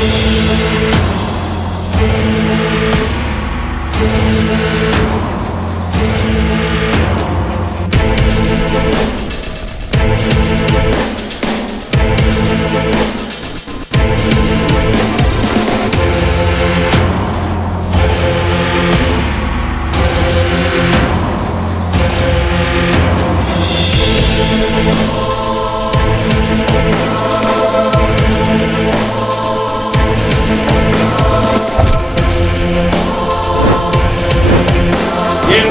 We'll be right.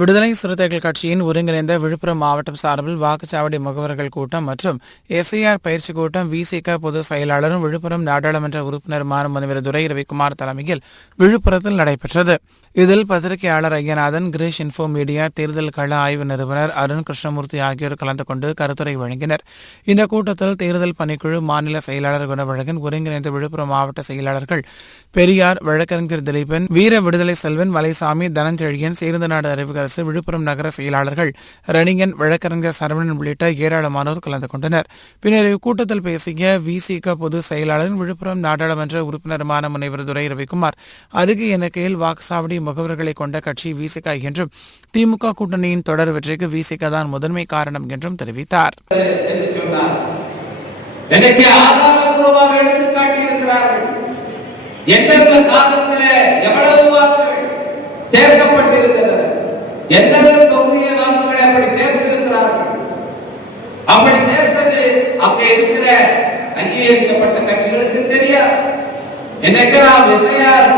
விடுதலை சிறுத்தைகள் கட்சியின் ஒருங்கிணைந்த விழுப்புரம் மாவட்டம் சார்பில் வாக்குச்சாவடி முகவர்கள் கூட்டம் மற்றும் எஸ்ஐஆர் பயிற்சி கூட்டம் விசிக பொதுச் செயலாளரும் விழுப்புரம் நாடாளுமன்ற உறுப்பினருமான முனைவர் துரை ரவிக்குமார் தலைமையில் விழுப்புரத்தில் நடைபெற்றது. இதில் பத்திரிகையாளர் ஐயநாதன் கிரீஷ் இன்ஃபோ மீடியா தேர்தல் கள ஆய்வு நிறுவனர் அருண் கிருஷ்ணமூர்த்தி ஆகியோர் கலந்து கொண்டு கருத்துரை வழங்கினர். இந்த கூட்டத்தில் தேர்தல் பணிக்குழு மாநில செயலாளர் குணவழகன் ஒருங்கிணைந்த விழுப்புரம் மாவட்ட செயலாளர்கள் பெரியார் வழக்கறிஞர் திலீபன் வீர விடுதலை செல்வன் மலைசாமி தனஞ்செழியன் சேர்ந்தநாடு அறிவுக்கரசு விழுப்புரம் நகர செயலாளர்கள் ரணிகன் வழக்கறிஞர் சரவணன் உள்ளிட்ட ஏராளமானோர் கலந்து கொண்டனர். பின்னர் இக்கூட்டத்தில் பேசிய விசிக பொதுச் செயலாளர் விழுப்புரம் நாடாளுமன்ற உறுப்பினருமான முனைவர் துரை ரவிக்குமார் அதிக எண்ணிக்கையில் வாக்குச்சாவடி முகவர்களை கொண்ட கட்சி விசிக என்றும் திமுக கூட்டணியின் தொடர் வெற்றிக்கு விசிக தான் முதன்மை காரணம் என்றும் தெரிவித்தார். எந்தெந்த காலத்தில் எவ்வளவு வாக்குகள் எந்தெந்த வாக்குகளை அப்படி சேர்த்திருக்கிறார்கள்? அப்படி சேர்த்தது அங்க இருக்கிற அங்கீகரிக்கப்பட்ட கட்சிகளுக்கு தெரியாது. என்னைக்கு நாம் விஜயார்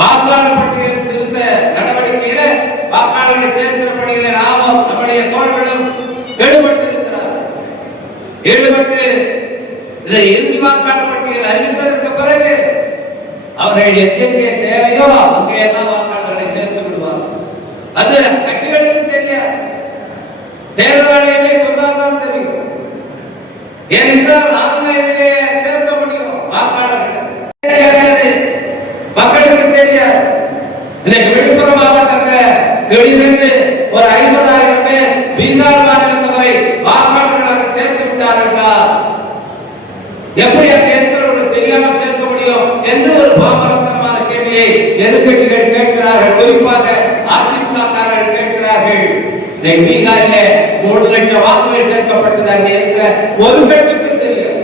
வாக்காளர் பட்டியல் திருத்த நடவடிக்கையில வாக்காளர்களை சேர்க்கிற பணியில நாமும் நம்முடைய தோழர்களும் ஈடுபட்டு இருக்கிறார் ஈடுபட்டு இதை இறுதி வாக்காளர் பட்டியல் அறிவித்ததற்கு பிறகு அவர்கள் எங்கெங்கே தேவையோ அங்கே எல்லாம் வாக்காளர்களை சேர்த்து விடுவார். அது கட்சிகளுக்கு தெரியாது. தேர்தல் ஆணையமே சொன்னால்தான் தெரியும். ஏனென்றால் ஆன்லைனிலே சேர்க்க முடியும் வாக்காளர்களை தெரியாது. மக்களுக்கு தெரியாது இன்னைக்கு விழுப்புரம் மாவட்டத்தில் திடீரென்று ஒரு ஐம்பதாயிரம் பேர் பீகார் மாநிலத்தவரை வாக்காளர்களாக சேர்த்து விட்டார்கள் எப்படி அங்கே இருக்கிறவர்கள் தெரியாம சேர்க்க முடியும் என்று ஒரு பாமரத்தனமான கேள்வியை எதிர்கட்சிகள் கேட்கிறார்கள் குறிப்பாக அதிமுக காரர்கள் கேட்கிறார்கள் இன்னைக்கு பீகாரிலே மூணு லட்சம் வாக்குகள் சேர்க்கப்பட்டதாக இருக்கிற ஒரு கட்சிக்கும் தெரியும்.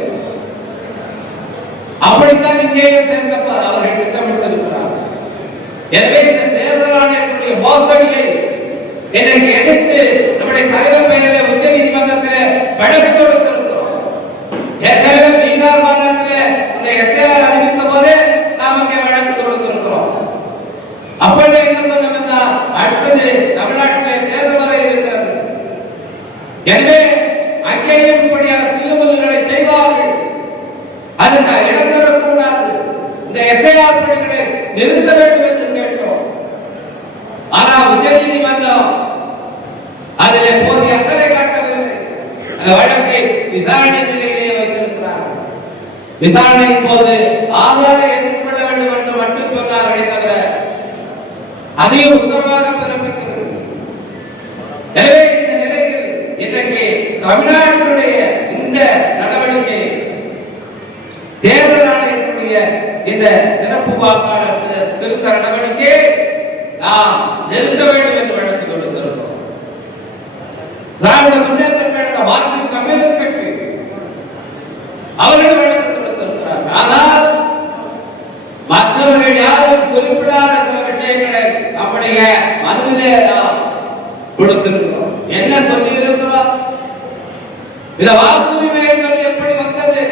அப்படித்தான் இங்கேயும் சேர்க்க அவர்கள் திட்டமிட்டிருக்கிறார்கள் எனவே இந்த தேர்தல் ஆணையத்துடைய மோசடியை எனக்கு எதிர்த்து நம்முடைய தலைவர் பெயரில் உச்ச நீதிமன்றத்தில் வழக்கு தொடுத்திருக்கிறோம் ஏற்கனவே பீகார் மாநிலத்தில் இந்த எஸ்ஐஆர் அறிவித்த போதே நாம் அங்கே வழக்கு தொடுத்திருக்கிறோம் அப்பொழுது என்ன சொன்னோம் என்றால் அடுத்தது தமிழ்நாட்டிலே தேர்தல் வரை இருக்கிறது எனவே அங்கேயும் இப்படியான தில்லுமுல்களை செய்வார்கள். அது நான் இடம் இந்த எஸ்ஐஆர் பணிகளை நிறுத்த வேண்டும் என்று கேட்டோம். ஆனால் உச்ச நீதிமன்றம் அதில் போதிய அக்கறை காட்டவில்லை? அந்த வழக்கை விசாரணை நிலையிலே வைத்திருக்கிறார்கள் விசாரணையின் போது ஆதாரம் ஏற்றுக்கொள்ள வேண்டும் என்று மட்டும் சொன்னார்களே தவிர அதையும் உத்தரவாக பிறப்பிக்கவில்லை. எனவே தமிழ்நாட்டினுடைய இந்த நடவடிக்கை தேர்தல் ஆணையத்தினுடைய இந்த சிறப்பு வாக்காளர் திருத்த நடவடிக்கை நாம் நிறுத்த வேண்டும் என்று வழக்கு கொடுத்திருக்கிறோம் திராவிட முன்னேற்ற கழக மார்க்சிஸ்ட் கம்யூனிஸ்ட் கட்சி அவர்கள் வழக்கு கொடுத்திருக்கிறார் ஆனால் மற்றவர்கள் யாரும் குறிப்பிடாத சில விஷயங்களை நம்முடைய மனுவிலே நாம் என்ன சொல்லி இருக்கிறோம் இந்த வாக்குரிமை என்பது எப்படி வந்தது?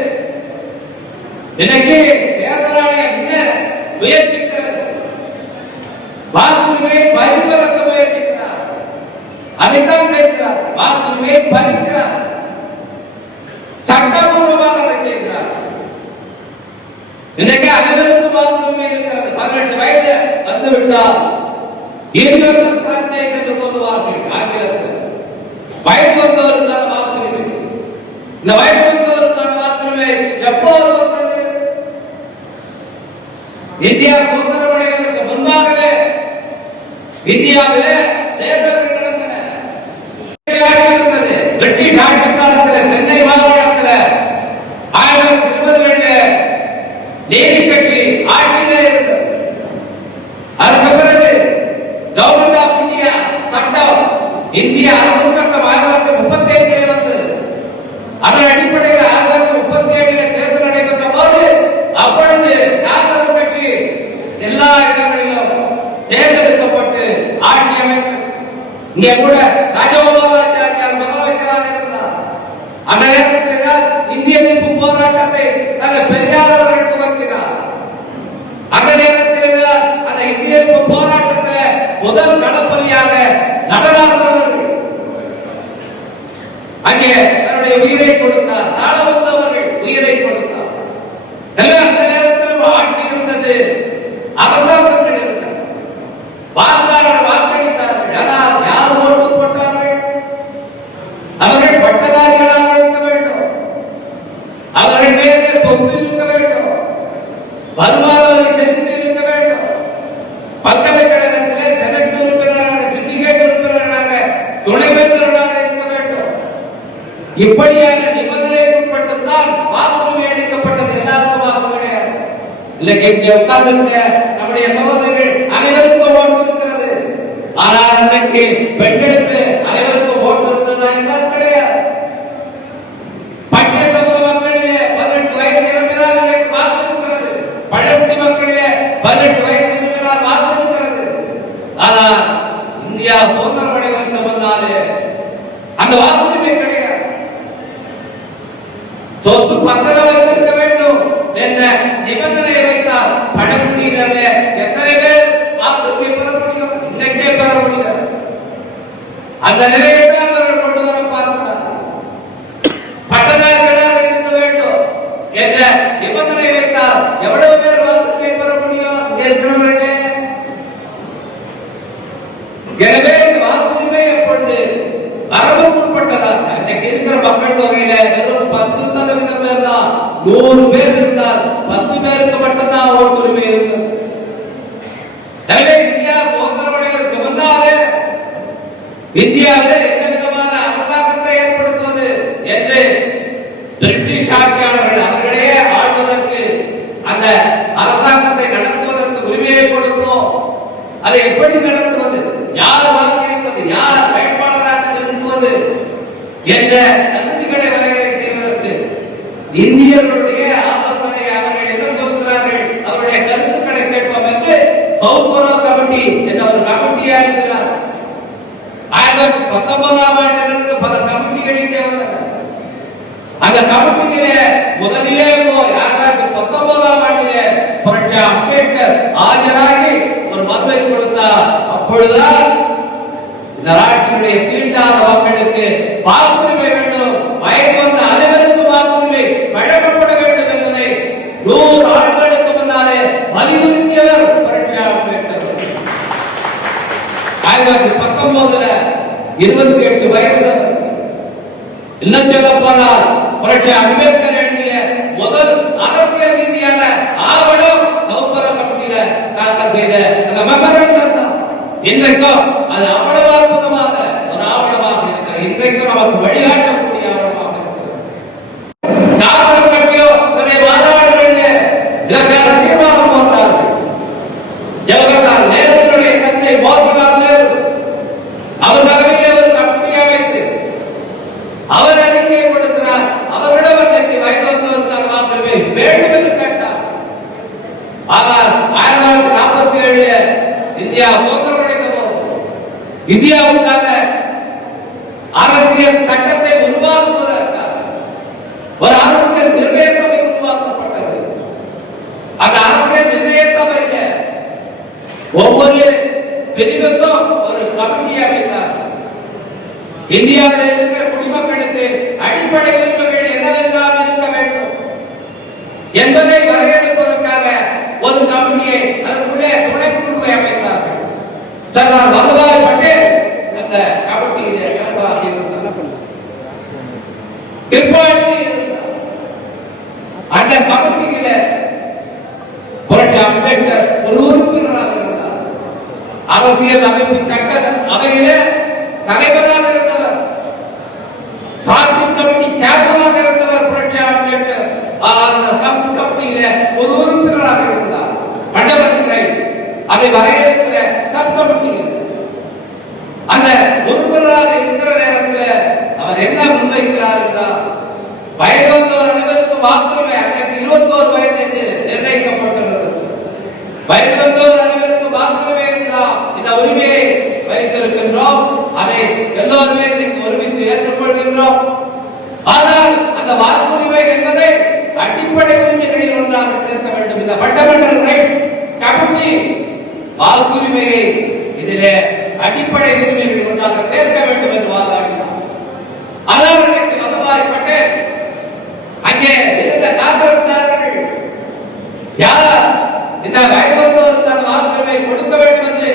இன்னைக்கு தேர்தல் ஆணையம் என்ன முயற்சிக்கிறது? வாக்குரிமையை பறிப்பதற்கு முயற்சிக்கிறார். அதைத்தான் செய்கிறார். வாக்குரிமையை பறிக்கிறார். சட்டபூர்வமாக அதை செய்கிறார். இன்றைக்கு அனைவருக்கும் வாக்குரிமை இருக்கிறது. பதினெட்டு வயது வந்துவிட்டால் இருவர்கள் இருபது பிராந்தியை ஆங்கிலத்தில். வயது வந்தவர்கள் இந்த வயசு வந்தவருக்கான வாக்குரிமை எப்போது வந்தது இந்தியா சுதந்திரமடைவதற்கு முன்பாகவே இந்தியாவிலே தேர்தல்கள் நடந்தன. ஆட்சி இருந்தது பிரிட்டிஷ் ஆட்சி காலத்தில் சென்னை மாகாணத்தில் ஆயிரத்தி இருபதுகளில் நீதி கட்சி ஆட்சியிலே இருந்தது. அதுக்கு பிறகு கவர்மெண்ட் ஆஃப் இந்தியா சட்டம் இந்திய அரசு சட்டம் ஆயிரத்தி முப்பத்தி ஏழிலே வந்தது அதன் அடிப்படையில் ஆயிரத்தி முப்பத்தி ஏழிலே தேர்தல் நடைபெற்ற போது அப்பொழுது காங்கிரஸ் கட்சி எல்லா இடங்களிலும் தேர்ந்தெடுக்கப்பட்டு ஆட்சி அமைத்தது இங்கே கூட ராஜகோபாலாச்சாரியார் முதலமைச்சராக இருந்தார் அந்த நேரத்தில் தான் இந்திய எதிர்ப்பு போராட்டத்தை தங்கள் பெரியார் அவர்கள் துவக்கினார் அந்த நேரத்தில் தான் அந்த இந்திய எதிர்ப்பு போராட்டத்தில் முதல் களப்பலியாக நடராஜர் அவர்கள். அங்கே தன்னுடைய உயிரை கொடுத்தார். தாளவந்தவர்கள் உயிரை கொடுத்தார். அந்த நேரத்தில் ஆட்சி இருந்தது. அரசாங்கம் இருந்தது வாக்காளர் வாக்களித்தார்கள் யார் யார் ஓட்டு போட்டார்கள் அவர்கள் பட்டதாரிகளாக இருக்க வேண்டும் அவர்கள் மேலே சொத்து இருக்க வேண்டும் வருமான வரி செலுத்தி இருக்க வேண்டும் பல்கலைக்கழகத்திலே செனட் உறுப்பினராக சிண்டிகேட் உறுப்பினராக துணைவேந்தர்களாக இருக்க வேண்டும் இப்படியான நிபந்தனைக்குட்பட்டுத்தான் வாக்குரிமை அளிக்கப்பட்டது எல்லாருக்கும் வாக்கு கிடையாது இன்னைக்கு இங்கே உட்கார்ந்திருக்க நம்முடைய சகோதரர்கள் அனைவருக்கும் ஓட்டு இருக்கிறது ஆனால் அன்றைக்கு பெண்களுக்கு அனைவருக்கும் ஓட்டு இருந்ததா என்றால் கிடையாது. பட்டியல் சமூக மக்களிலே பதினெட்டு வயது நிரம்பினால் இன்றைக்கு வாக்கு இருக்கிறது பழங்குடி மக்களிலே பதினெட்டு வயது நிரம்பினால் வாக்கு இருக்கிறது ஆனால் இந்தியா சுதந்திரம் அடைவதற்கு முன்னாலே அந்த வாக்குரிமை கிடையாது. சொத்து பத்திரம் இருக்க வேண்டும் என்ற நிபந்தனை வைத்தால் பழங்குடியினரே எத்தனை பேர் வாக்குரிமை பெற முடியும் இன்னைக்கே பெற முடியாது அந்த நிலையை தான் அவர்கள் கொண்டு வர பார்க்கிறார் பட்டதாரிகளாக இருக்க வேண்டும் என்ற நிபந்தனை வைத்தால் எவ்வளவு பேர் வாக்குரிமை பெற முடியும் இங்கே இருக்கிறவர்களே எனவே இந்த வாக்குரிமை எப்பொழுது வரவுக்குட்பட்டதாக இன்னைக்கு இருக்கிற மக்கள் தொகையில வெறும் பத்து சதவீதம் பேர் தான் நூறு பேர் இருந்தால் பத்து பேருக்கு மட்டும்தான் ஓட்டுரிமை இருக்கு எனவே இந்தியா சுதந்திரம் அடைவதற்கு முன்னாலே இந்தியாவிலே எந்த விதமான அரசாங்கத்தை ஏற்படுத்துவது என்று பிரிட்டிஷ் ஆட்சியாளர்கள் அவர்களே ஆள்வதற்கு அந்த அரசாங்கத்தை நடத்துவதற்கு உரிமையை கொடுக்கிறோம். அதை எப்படி நடத்துவது? யார் வாக்களிப்பது யார் வேட்பாளராக நிறுத்துவது? என்ற தகுதிகளை வரையறை செய்வதற்கு இந்தியர்களுடைய ஆலோசனை அவர்கள் என்ன சொல்கிறார்கள்? அவருடைய கருத்துக்களை கேட்போம் என்று பௌப்பரோ கமிட்டி என்ற ஒரு கமிட்டியா இருக்கிறார். ஆயிரத்தி பத்தொன்பதாம் ஆண்டிலிருந்து பல கமிட்டிகள் இங்கே வந்தன. அந்த கமிட்டியிலே முதலிலே போய் ஆயிரத்தி பத்தொன்பதாம் ஆண்டிலே ஆஜராகி ஒரு மதுவை கொடுத்தார். அப்பொழுதுதான் இந்த நாட்டினுடைய தீண்டாத மக்களுக்கு வாக்குரிமை வேண்டும். வயது வந்த அனைவருக்கும் வாக்குரிமை வழங்கப்பட வேண்டும் என்பதை நூறு ஆண்டுகளுக்கு முன்னாலே வலியுறுத்தியவர் புரட்சி அம்பேத்கர் ஆயிரத்தி பத்தொன்பதுல இருபத்தி எட்டு வயசு இன்னும் சொல்ல போனால் புரட்சி அம்பேத்கர் Những. இந்தியாவில் இருக்கிற குடிமக்களுக்கு அடிப்படை உரிமைகள் என்னவென்றால் இருக்க வேண்டும். என்பதை வரையறுப்பதற்காக ஒரு கமிட்டியை அதற்குள்ளே துணைக்குழுவை அமைத்தார்கள் சர்தார் வல்லபாய் பட்டேல் அந்த கமிட்டியிலே மெம்பராக இருந்தார். அந்த கமிட்டியில புரட்சி அம்பேத்கர் ஒரு உறுப்பினராக இருந்தார். அரசியல் அமைப்பு சட்ட அவையில தலைவராக பார்க்கும் பார்ட்டி கமிட்டி சேர்மனாக இருந்தவர் புரட்சியாளர் அம்பேத்கர் ஆனால் அந்த சப் கமிட்டியில ஒரு உறுப்பினராக இருந்தார். பண்டமன்றை அதை வரையறுக்கிற சப் கமிட்டியில் அந்த உறுப்பினராக இருக்கிற நேரத்தில் அவர் என்ன முன்வைக்கிறார் என்றால் வயது வந்தோர் அனைவருக்கு வாக்குரிமை அன்றைக்கு இருபத்தோரு வயது என்று நிர்ணயிக்கப்பட்டுள்ளது. வயது வந்தோர் அனைவருக்கு வாக்குரிமை என்றால் இந்த உரிமையை வைத்திருக்கின்றோம். அதை எல்லோருமே ஏற்றுக்கொள்கின்றோம் ஆனால் அந்த வாக்குரிமை என்பதை அடிப்படை உரிமைகளில் ஒன்றாக சேர்க்க வேண்டும். இந்த ஃபண்டமெண்டல் ரைட் கமிட்டி வாக்குரிமையை இதிலே அடிப்படை உரிமைகளில் ஒன்றாக சேர்க்க வேண்டும் என்று வாதாடினார். ஆனால் அன்றைக்கு வல்லபாய் பட்டேல் அங்கே இருந்த காங்கிரஸ்காரர்கள் யார்? இந்த வயதுவந்தோருக்கான வாக்குரிமை கொடுக்க வேண்டும் என்று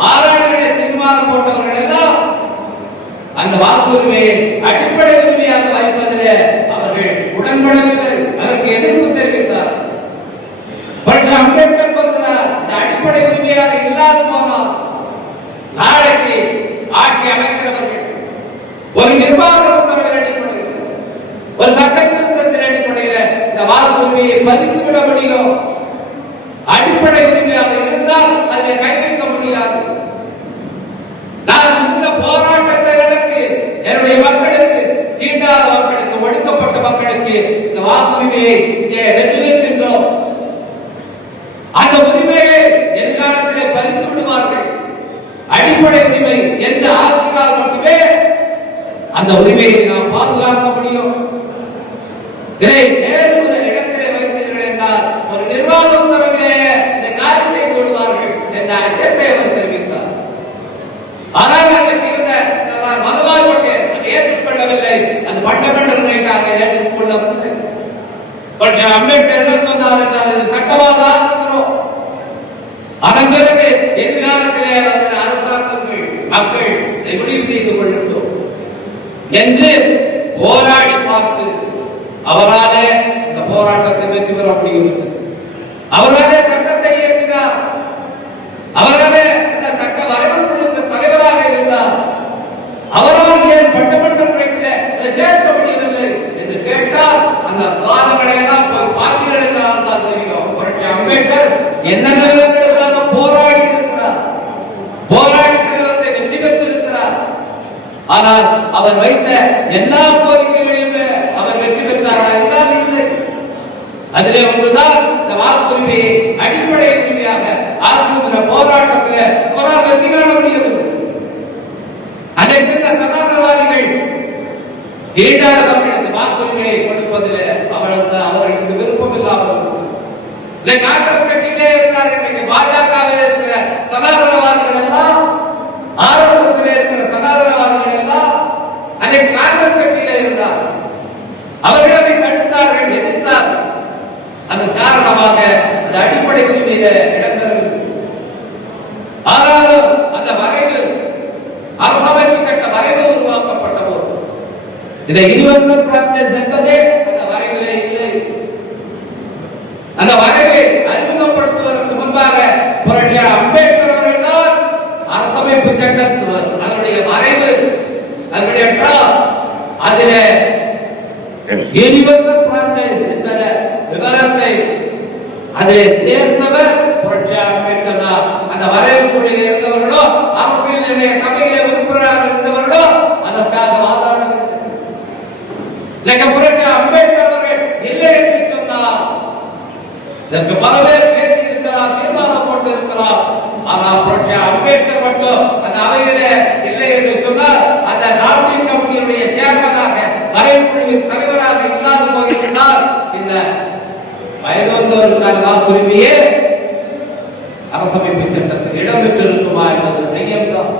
மாநாடுகளை தீர்மானம் போட்டவர்கள் எல்லாம் அந்த வாக்குரிமையை அடிப்படை உரிமையாக வாய்ப்பதில் அவர்கள் உடன்படவில்லை. அதற்கு எதிர்ப்பு தெரிவித்தார். பட் அம்பேத்கர் சொல்கிறார் இந்த அடிப்படை உரிமையாக இல்லாத போனால் நாளைக்கு ஆட்சி அமைக்கிறவர்கள் ஒரு நிர்வாக உத்தரவின் அடிப்படையில் ஒரு சட்ட திருத்தத்தின் அடிப்படையில் இந்த வாக்குரிமையை பதித்து விட முடியும். அடிப்படை உரிமையாக இருந்தால் அதை கைவிக்க முடியாது. நான் இந்த போராட்டத்தை நடத்தி என்னுடைய மக்களுக்கு தீண்டாத மக்களுக்கு ஒடுக்கப்பட்ட மக்களுக்கு இந்த உரிமையை இங்கே வெற்றிருக்கின்றோம் அந்த உரிமையை எதிர்காலத்திலே பறித்து விடுவார்கள். அடிப்படை உரிமை எந்த ஆக்கினால் மட்டுமே அந்த உரிமையை நாம் பாதுகாக்க முடியும். இதை வேறு ஒரு இடத்திலே வைத்தீர்கள் என்றால் ஒரு நிர்வாக உத்தரவிலே இந்த காரியம் செய்து விடுவார்கள் என்ற அச்சத்தை அவர் தெரிவித்தார் ஆனால் அதற்கு இருந்த சர்தார் மதவாய் பட்டேல் அதை ஏற்றுக்கொள்ளவில்லை அது ஃபண்டமெண்டல் ரைட்டாக ஏற்றுக்கொள்ளவில்லை பட் அம்பேத்கர் என்ன சொன்னார் ஆக்குகிறோம் அதன் பிறகு எதிர்காலத்திலே வந்த அரசாங்கங்கள் மக்கள் முடிவு செய்து கொள்ளட்டும் என்று போராடி பார்த்து அவராலே இந்த போராட்டத்தை வெற்றி பெற அவராலே சட்டத்தை அவராலே இந்த சட்ட வரைவு தலைவராக இருந்தார் அவரால் ஏன் பட்டமன்ற முறையில் சேர்க்க முடியவில்லை என்று கேட்டால் அந்த வாதங்களை எல்லாம் போய் பார்த்தீர்கள் என்றால் தான் தெரியும் புரட்சி அம்பேத்கர் என்ன நிலைமைகளுக்காக போராடி இருக்கிறார் போராடி செல்வத்தை வெற்றி பெற்றிருக்கிறார். ஆனால் அவர் வைத்த எல்லா கோரிக்கைகளிலுமே அவர் வெற்றி பெற்றாரா? என்றால் இல்லை. அதிலே ஒன்றுதான் இந்த வாக்குரிமையை அடிப்படை உரிமையாக ஆக்குகிற போராட்டத்தில் அவரால் வெற்றி காண முடியும் அதை இருந்த சனாதனவாதிகள் ஈடாத மக்களுக்கு வாக்குரிமையை கொடுப்பதில் அவர்களுக்கு அவர்களுக்கு விருப்பம் இல்லாமல் இந்த காங்கிரஸ் கட்சியிலே இருந்தார் இன்னைக்கு பாஜகவில் இருக்கிற சனாதனவாதிகள் எல்லாம் ஆர்எஸ்எஸ்ல இருக்கிற சனாதனவாதிகள் எல்லாம் அன்னைக்கு காங்கிரஸ் கட்சியிலே இருந்தார். அவர்கள் அதை கண்டார்கள் எதிர்த்தார்கள். அது காரணமாக அந்த அடிப்படை உரிமையில இடம்பெறவில்லை. ஆனாலும் அந்த வரைவு அரசமைப்பு கட்ட வரைவு உருவாக்கப்பட்ட போது இந்த யூனிவர்சல் பிராக்டிஸ் என்பதே அந்த வரைவிலே இல்லை அந்த வரைவை அறிமுகப்படுத்துவதற்கு முன்பாக புரட்சியாளர் அம்பேத்கர் அவர்கள் தான் அரசமைப்பு அதனுடைய மறைவு அதனுடைய draft, அதிலே யூனிவர்சல் பிரான்சைஸ் என்கிற விவரத்தை அதை சேர்ந்தவர் புரட்சியாளர் அம்பேத்கர் அந்த வரைவுக்குடியில் இருந்தவர்களோ அரசியல் நிலைய சபையிலே உறுப்பினராக இருந்தவர்களோ அதற்காக வாதாடவில்லை இல்லைங்க புரட்சியாளர் அம்பேத்கர் அவர்கள் இல்லை என்று சொன்னார் இதற்கு பல பேர் பேசியிருக்கிறார் தீர்மானம் கொண்டிருக்கிறார் ஆனால் புரட்சியாளர் அம்பேத்கர் மட்டும் அந்த அவையிலே இல்லை என்று சொன்னால் அந்த நாட்டின் கமிட்டியுடைய சேர்மனாக வரைக்குழுவின் தலைவராக இல்லாத போயிருந்தால் இந்த வயதோந்தோருக்கான வாக்குரிமையே அரசமைப்பு சட்டத்தில் இடம் பெற்றிருக்குமா என்பது ஐயம்தான்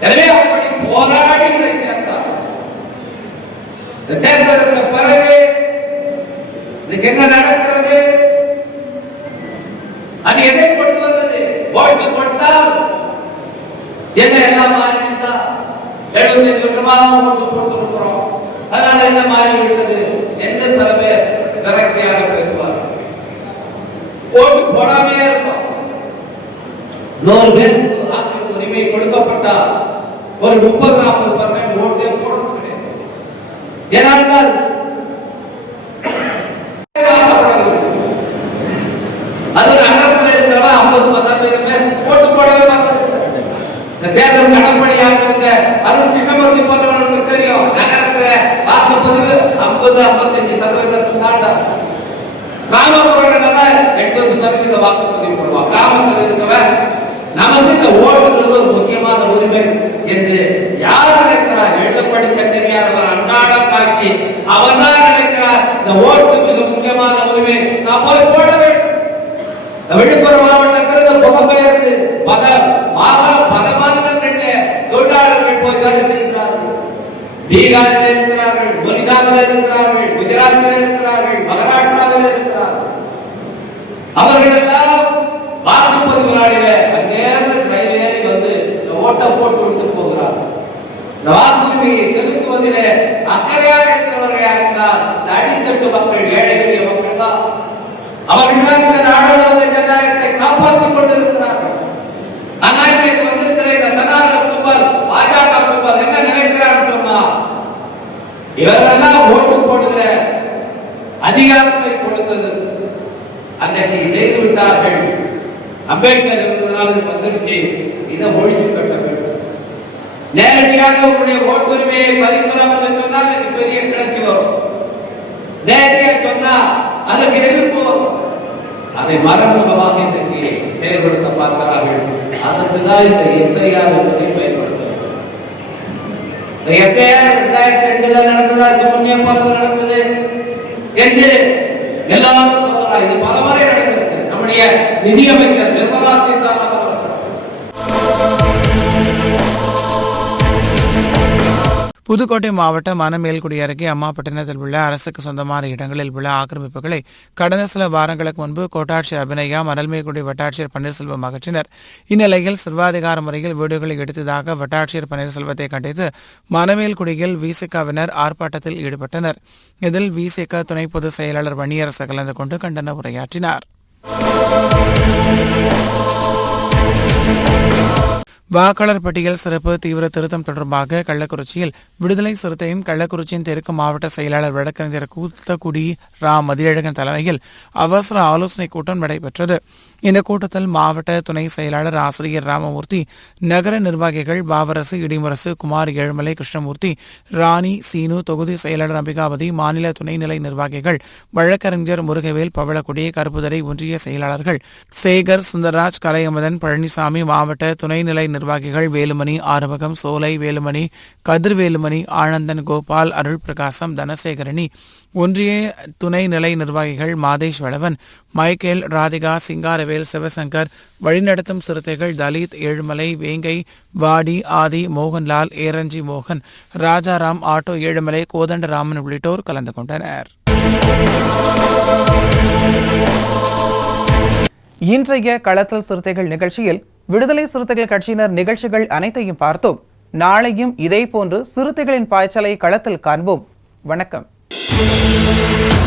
எனவே அப்படி போராடி இதை சேர்ந்தார் சேர்ந்ததற்கு பிறகு இதுக்கு என்ன நடக்கிறது? ஓட்டி கொண்டால் என்ன எல்லாம் மாறிவிட்டா எழுபத்தஞ்சு வருஷமாக ஓட்டு போட்டு இருக்கிறோம் அதனால என்ன மாறிவிட்டது எந்த தலைமை விரக்தியாக பேசுவார் ஓட்டு போடாமையே இருக்கும் நூறு பேர் வாக்கு உரிமை கொடுக்கப்பட்டா ஒரு முப்பது நாற்பது பர்சன்ட் ஓட்டே போடுறது கிடையாது ஏன்னா பீகாரில் இருக்கிறார்கள் ஒரிசாவில் இருக்கிறார்கள் குஜராத்தில் இருக்கிறார்கள் மகாராஷ்டிராவில் இருக்கிறார்கள். அவர்கள் எல்லாம் வாக்குப்பதிவு நாளில அங்கேருந்து ரயில் ஏறி வந்து இந்த ஓட்டை போட்டு விட்டு போகிறார்கள் இந்த வாக்குரிமையை செலுத்துவதிலே அக்கறையாக இருக்கிறவர்களாக இருந்தால் இந்த அடித்தட்டு மக்கள் ஏழை எளிய மக்கள் தான். அவர்கள் தான் இந்த நாடாளுமன்ற ஜனநாயகத்தை காப்பாற்றிக் கொண்டிருக்கிறார்கள் இவரெல்லாம் ஓட்டு போடுகிற அதிகாரத்தை கொடுத்தது. அன்னைக்கு செய்து விட்டார்கள் அம்பேத்கர் இருந்ததால் வந்துருச்சு இதை ஒழித்து கட்ட வேண்டும். நேரடியாக உங்களுடைய ஓட்டுரிமையை பறிக்கலாம் என்று சொன்னால் எனக்கு பெரிய கிளர்ச்சி வரும். நேரடியாக சொன்னா அதற்கு எதிர்ப்பு? அதை மறைமுகமாக இன்றைக்கு செயல்படுத்த பார்க்கிறார்கள். அதற்கு தான் இந்த எஸ்ஐஆர் என்பதை பயன்படுத்துகிறது இந்த எஸ்ஐஆர் ரெண்டுல நடந்ததா இதுக்கு முன்னே போறது நடந்தது. என்று எல்லாரும் சொல்றாங்க இது பல முறை நடந்திருக்கு. நம்முடைய நிதியமைச்சர் நிர்மலா சீதாராமன் புதுக்கோட்டை மாவட்டம் மணமேல்குடி அருகே அம்மாப்பட்டினத்தில் உள்ள அரசுக்கு சொந்தமான இடங்களில் உள்ள ஆக்கிரமிப்புகளை கடந்த சில வாரங்களுக்கு முன்பு கோட்டாட்சியர் அபிநயா மணல்மேல்குடி வட்டாட்சியர் பன்னீர்செல்வம் அகற்றினர் இந்நிலையில் சர்வாதிகார முறையில் வீடுகளை எடுத்ததாக வட்டாட்சியர் பன்னீர்செல்வத்தை கண்டித்து மணமேல்குடியில் விசிகாவினர் ஆர்ப்பாட்டத்தில் ஈடுபட்டனர். இதில் விசிக துணை பொதுச் செயலாளர் வன்னியரசு கலந்து கொண்டு கண்டன உரையாற்றினார். வாக்காளர் பட்டியல் சிறப்பு தீவிர திருத்தம் தொடர்பாக கள்ளக்குறிச்சியில் விடுதலை சிறுத்தையும் கள்ளக்குறிச்சியின் தெற்கு மாவட்ட செயலாளர் வழக்கறிஞர் கூத்தக்குடி ரா மதியழகன் தலைமையில் அவசர ஆலோசனைக் கூட்டம் நடைபெற்றது. இந்த கூட்டத்தில் மாவட்ட துணை செயலாளர் ஆசிரியர் ராமமூர்த்தி நகர நிர்வாகிகள் பாவரசு இடிமரசு குமார் ஏழுமலை கிருஷ்ணமூர்த்தி ராணி சீனு தொகுதி செயலாளர் அம்பிகாபதி மாநில துணைநிலை நிர்வாகிகள் வழக்கறிஞர் முருகவேல் பவளக்குடி கருப்புதரை ஒன்றிய செயலாளர்கள் சேகர் சுந்தரராஜ் கலையமுதன் பழனிசாமி மாவட்ட துணைநிலை நிர்வாகிகள் வேலுமணி ஆறுமுகம் சோலை வேலுமணி கதிர்வேலுமணி ஆனந்தன் கோபால் அருள் பிரகாசம் தனசேகரணி ஒன்றிய துணை நிலை நிர்வாகிகள் மாதேஷ் வளவன் மைக்கேல் ராதிகா சிங்காரவேல் சிவசங்கர் வழிநடத்தும் சிறுத்தைகள் தலித் ஏழுமலை வேங்கை வாடி ஆதி மோகன்லால் ஏரஞ்சி மோகன் ராஜாராம் ஆட்டோ ஏழுமலை கோதண்டராமன் உள்ளிட்டோர் கலந்து கொண்டனர். இன்றைய களத்தல் சிறுத்தைகள் நிகழ்ச்சியில் விடுதலை சிறுத்தைகள் கட்சியினர் நிகழ்ச்சிகள் அனைத்தையும் பார்த்தோம். நாளையும் இதேபோன்று சிறுத்தைகளின் பாய்ச்சலை களத்தில் காண்போம். வணக்கம். என் உயிரின்